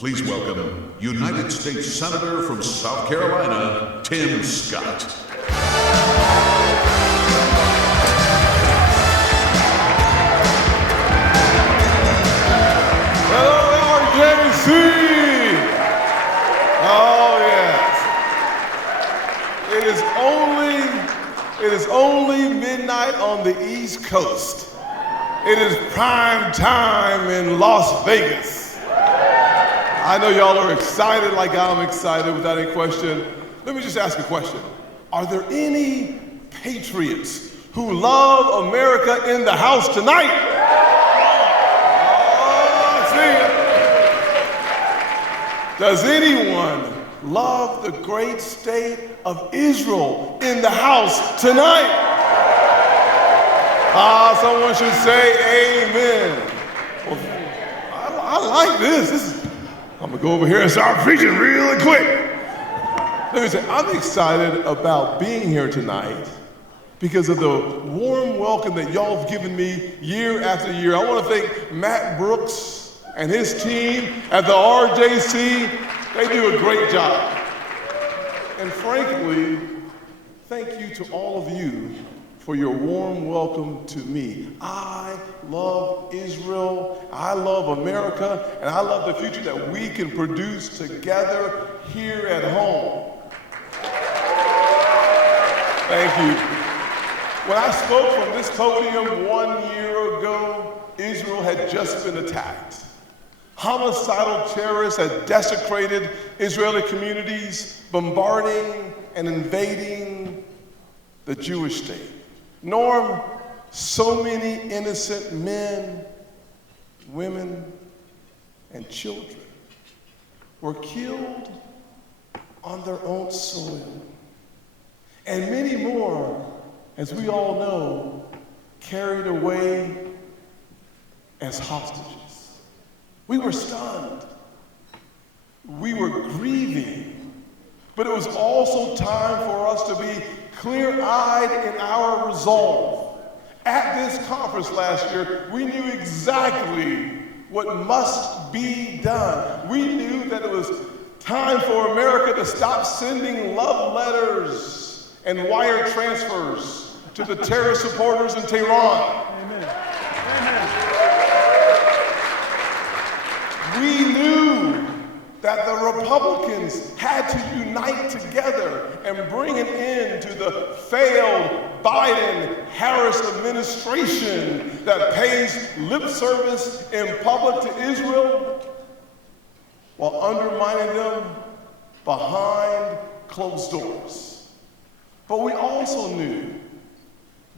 Please welcome United States Senator from South Carolina, Tim Scott. Hello, RJC! Oh, yes. It is only midnight on the East Coast. It is prime time in Las Vegas. I know y'all are excited like I'm excited without any question. Let me just ask a question. Are there any patriots who love America in the house tonight? Oh, I see it. Does anyone love the great state of Israel in the house tonight? Someone should say amen. Well, I like this. I'm gonna go over here and start preaching really quick. Let me say, I'm excited about being here tonight because of the warm welcome that y'all have given me year after year. I want to thank Matt Brooks and his team at the RJC. They do a great job. And frankly, thank you to all of you for your warm welcome to me. I love Israel, I love America, and I love the future that we can produce together here at home. Thank you. When I spoke from this podium 1 year ago, Israel had just been attacked. Homicidal terrorists had desecrated Israeli communities, bombarding and invading the Jewish state. Norm, so many innocent men, women, and children were killed on their own soil. And many more, as we all know, carried away as hostages. We were stunned. We were grieving. But it was also time for us to be clear-eyed in our resolve. At this conference last year, we knew exactly what must be done. We knew that it was time for America to stop sending love letters and wire transfers to the terrorist supporters in Tehran. Amen. We knew that the Republicans had to unite together and bring an end to the failed Biden-Harris administration that pays lip service in public to Israel while undermining them behind closed doors. But we also knew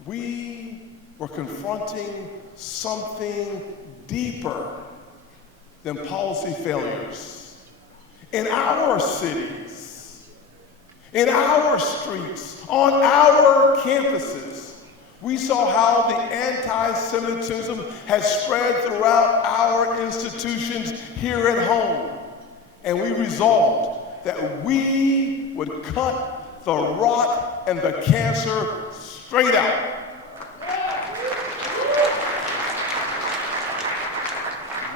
we were confronting something deeper than policy failures. In our cities, in our streets, on our campuses, we saw how the anti-Semitism has spread throughout our institutions here at home. And we resolved that we would cut the rot and the cancer straight out.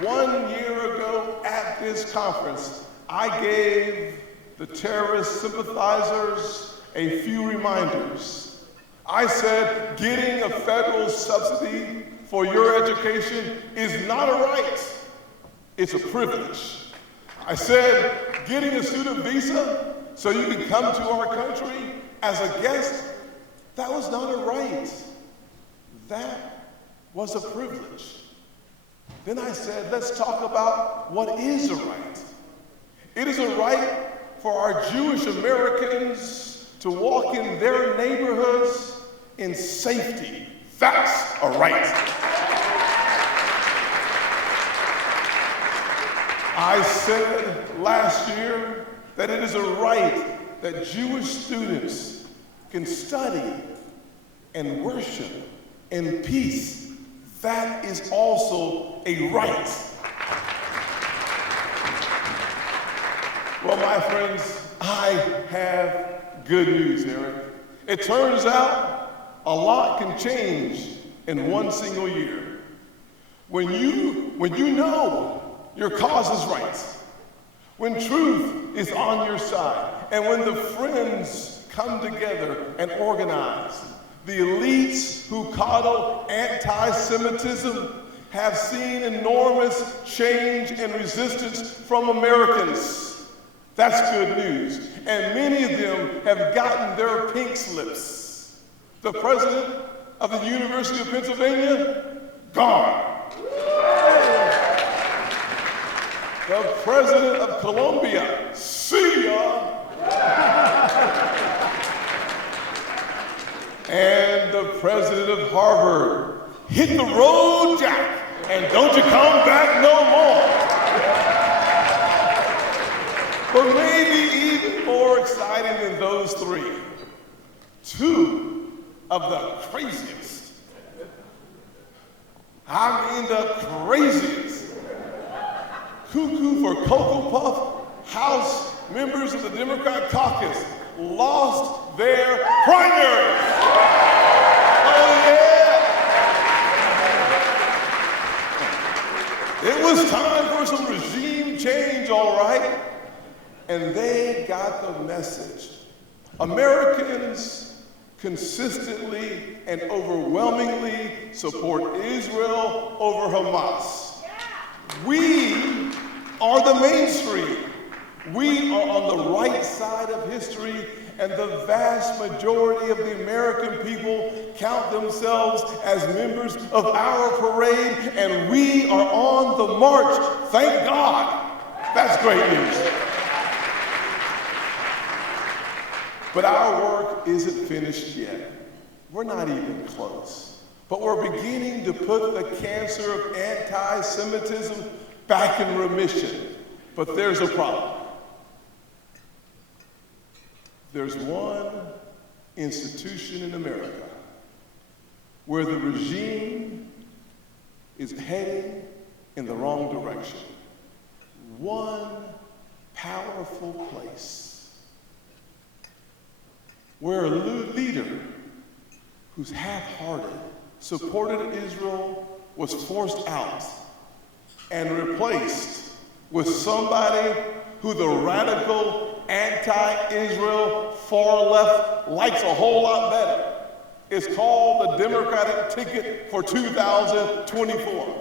One year ago at this conference, I gave the terrorist sympathizers a few reminders. I said, getting a federal subsidy for your education is not a right, it's a privilege. I said, getting a student visa so you can come to our country as a guest, that was not a right, that was a privilege. Then I said, let's talk about what is a right. It is a right for our Jewish Americans to walk in their neighborhoods in safety. That's a right. I said last year that it is a right that Jewish students can study and worship in peace. That is also a right. Well, my friends, I have good news, Eric. It turns out a lot can change in one single year. When you know your cause is right, when truth is on your side, and when the friends come together and organize, the elites who coddle anti-Semitism have seen enormous change and resistance from Americans. That's good news. And many of them have gotten their pink slips. The president of the University of Pennsylvania, gone. The president of Colombia, see ya. And the president of Harvard, hit the road, Jack, and don't you come back no more. But maybe even more exciting than those three, two of the craziest, I mean the craziest, cuckoo for Cocoa Puff House members of the Democrat caucus lost their primaries. Oh yeah! It was time for some regime change, all right. And they got the message. Americans consistently and overwhelmingly support Israel over Hamas. We are the mainstream. We are on the right side of history, and the vast majority of the American people count themselves as members of our parade, and we are on the march. Thank God. That's great news. But our work isn't finished yet. We're not even close. But we're beginning to put the cancer of anti-Semitism back in remission. But there's a problem. There's one institution in America where the regime is heading in the wrong direction. One powerful place where a leader who's half-hearted supported Israel was forced out and replaced with somebody who the radical anti-Israel far left likes a whole lot better. It's called the Democratic ticket for 2024.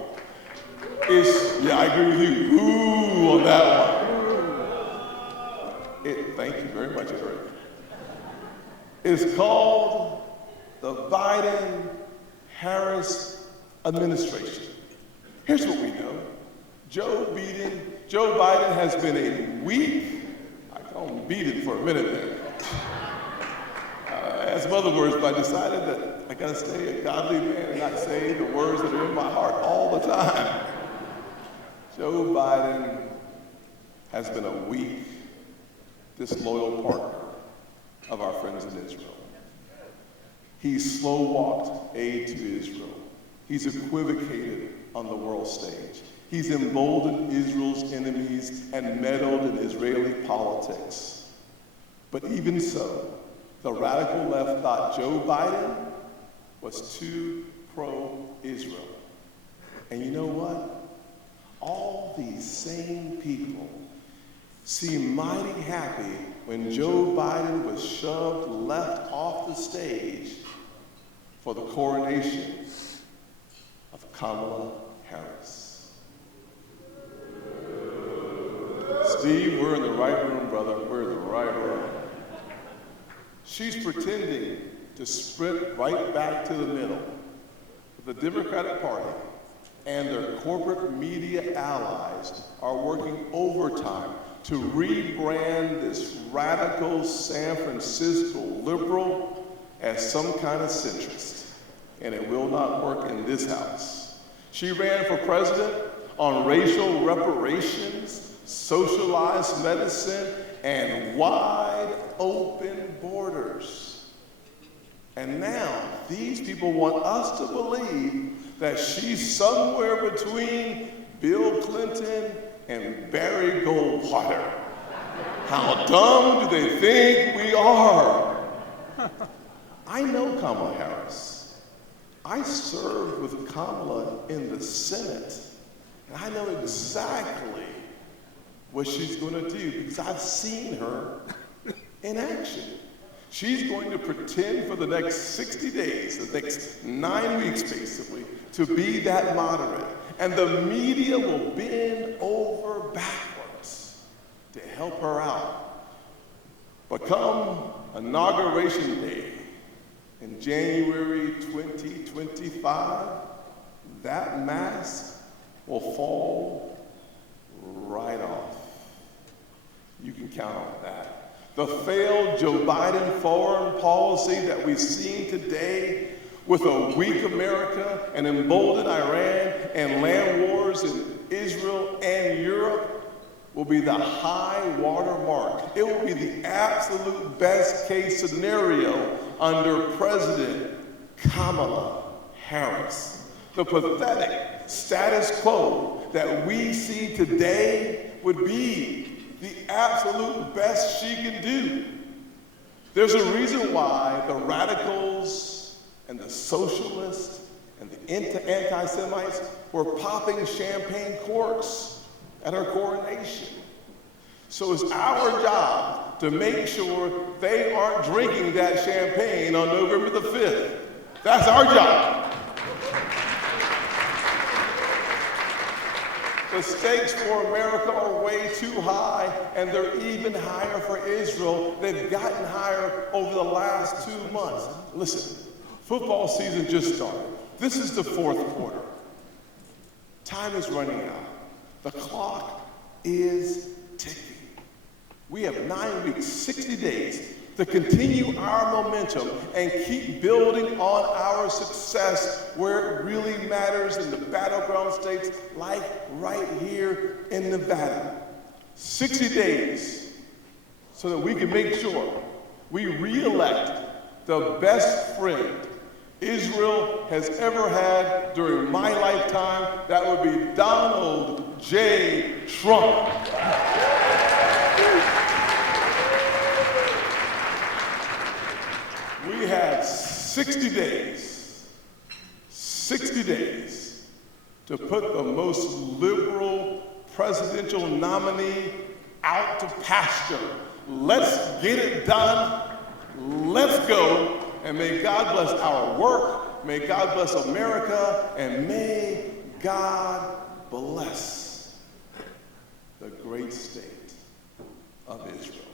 Yeah, I agree with you. Ooh, on that one. Thank you very much, Eric. It's called the Biden-Harris administration. Here's what we know. Joe Biden has been a weak, I call him beaten for a minute there. I had some other words, but I decided that I gotta stay a godly man and not say the words that are in my heart all the time. Joe Biden has been a weak, disloyal partner of our friends in Israel. He's slow-walked aid to Israel. He's equivocated on the world stage. He's emboldened Israel's enemies and meddled in Israeli politics. But even so, the radical left thought Joe Biden was too pro-Israel. And you know what? All these same people seemed mighty happy when Joe Biden was shoved left off the stage for the coronation of Kamala Harris. Steve, we're in the right room, brother. We're in the right room. She's pretending to sprint right back to the middle. The Democratic Party and their corporate media allies are working overtime to rebrand this radical San Francisco liberal as some kind of centrist. And it will not work in this house. She ran for president on racial reparations, socialized medicine, and wide open borders. And now these people want us to believe that she's somewhere between Bill Clinton and Barry Goldwater. How dumb do they think we are? I know Kamala Harris. I served with Kamala in the Senate, and I know exactly what she's going to do, because I've seen her in action. She's going to pretend for the next 60 days, the next 9 weeks basically, to be that moderate. And the media will bend over backwards to help her out. But come Inauguration Day in January 2025, that mask will fall right off. You can count on that. The failed Joe Biden foreign policy that we've seen today, with a weak America, an emboldened Iran, and land wars in Israel and Europe, will be the high water mark. It will be the absolute best case scenario under President Kamala Harris. The pathetic status quo that we see today would be the absolute best she can do. There's a reason why the radicals and the socialists and the anti-Semites were popping champagne corks at her coronation. So it's our job to make sure they aren't drinking that champagne on November the 5th. That's our job. The stakes for America are way too high, and they're even higher for Israel. They've gotten higher over the last 2 months. Listen, football season just started. This is the fourth quarter. Time is running out. The clock is ticking. We have 9 weeks, 60 days to continue our momentum and keep building on our success where it really matters in the battleground states, like right here in Nevada. 60 days so that we can make sure we re-elect the best friend Israel has ever had during my lifetime. That would be Donald J. Trump. We have 60 days to put the most liberal presidential nominee out to pasture. Let's get it done. Let's go. And may God bless our work. May God bless America. And may God bless the great state of Israel.